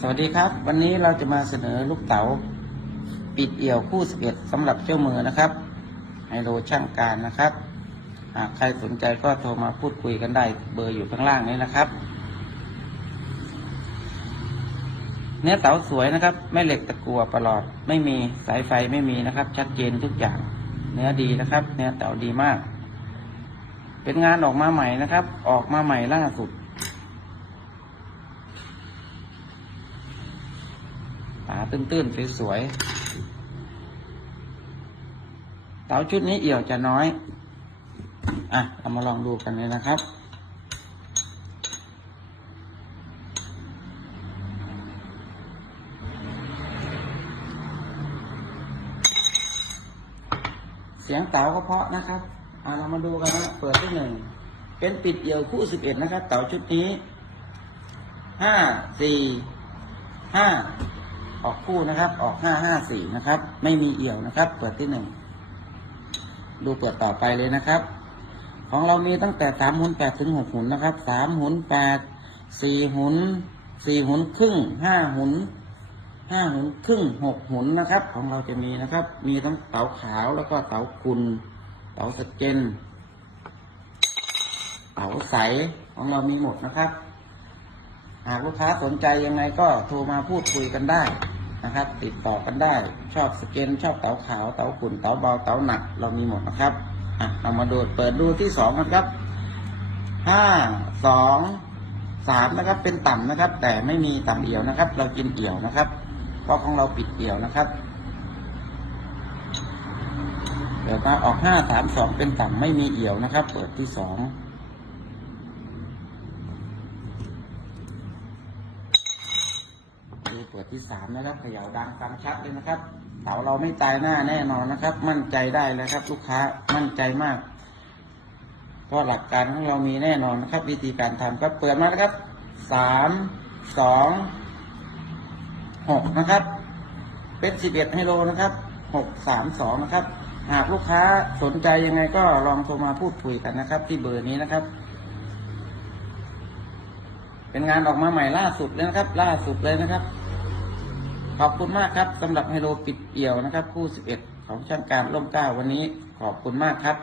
สวัสดีครับ วันนี้เราจะมาเสนอลูกเต๋าปิดเอี่ยวคู่สเอ็ดสำหรับเจ้ามือนะครับไฮโลช่างการนะครับ หากใครสนใจก็โทรมาพูดคุยกันได้เบอร์อยู่ข้างล่างนี้นะครับ เนื้อเต๋าสวยนะครับ ไม่เหล็กตะกัวประหลอด ไม่มีสายไฟไม่มีนะครับ ชัดเจนทุกอย่าง เนื้อดีนะครับ เนื้อเต๋าดีมาก เป็นงานออกมาใหม่นะครับ ออกมาใหม่ล่าสุด ฝา ตื้นๆสวยๆเต๋าชุดนี้เอี่ยวจะน้อย อะเรามาลองดูกันเลยนะครับเสียงเต๋าก็เพาะนะครับอะเรามาดูกันนะ เปิดที่หนึ่ง เป็นปิดเอี่ยวคู่สิบเอ็ดนะครับ เต๋าชุดนี้ ห้า สี่ ห้า ออกคู่นะครับ ออกห้าห้าสี่นะครับ ไม่มีเอี่ยวนะครับ เปิดที่หนึ่งดูเปิดต่อไปเลยนะครับ ของเรามีตั้งแต่สามหุนแปดถึงหกหุนนะครับสามหุนแปดสี่หุนสี่หุนครึ่งห้าหุนห้าหุนครึ่งหกหุนนะครับ ของเราจะมีนะครับ มีทั้งเต๋าขาวแล้วก็เต๋ากุลเต๋าสเกนเต๋าใสของเรามีหมดนะครับ หากลูกค้าสนใจยังไงก็โทรมาพูดคุยกันได้นะครับ ติดต่อกันได้ชอบสเกนชอบเต๋าขาวเต๋าขุ่นเต๋าเบาเต๋าหนัก เรามีหมดนะครับอะเรามาดูเปิดดูที่สองกันครับห้าสองสามนะครับเป็นต่ำนะครับ แต่ไม่มีต่ำเอี่ยวนะครับ เรากินเอี่ยวนะครับเพราะของเราปิดเอี่ยวนะครับเดี๋ยวมาออกห้าสามสองเป็นต่ำไม่มีเอี่ยวนะครับ เปิดที่สอง ดู เปิดที่สามนะครับเขย่าดังฟังชัดเลยนะครับเสาเราไม่ตายหน้าแน่นอนนะครับ มั่นใจได้เลยครับ ลูกค้ามั่นใจมากเพราะหลักการของเรามีแน่นอนนะครับ วิธีการทำครับเปิดมานะครับสามสองหกนะครับ เป็นสิบเอ็ดไฮโลนะครับหกสามสองนะครับ หากลูกค้าสนใจยังไงก็ลองโทรมาพูดคุยกันนะครับ ที่เบอร์นี้นะครับ เป็นงานออกมาใหม่ล่าสุดเลยนะครับ ล่าสุดเลยนะครับ ขอบคุณมากครับสำหรับไฮโลปิดเอี่ยวนะครับ คู่ 11 ของช่างการร่มเกล้าวันนี้ขอบคุณมากครับ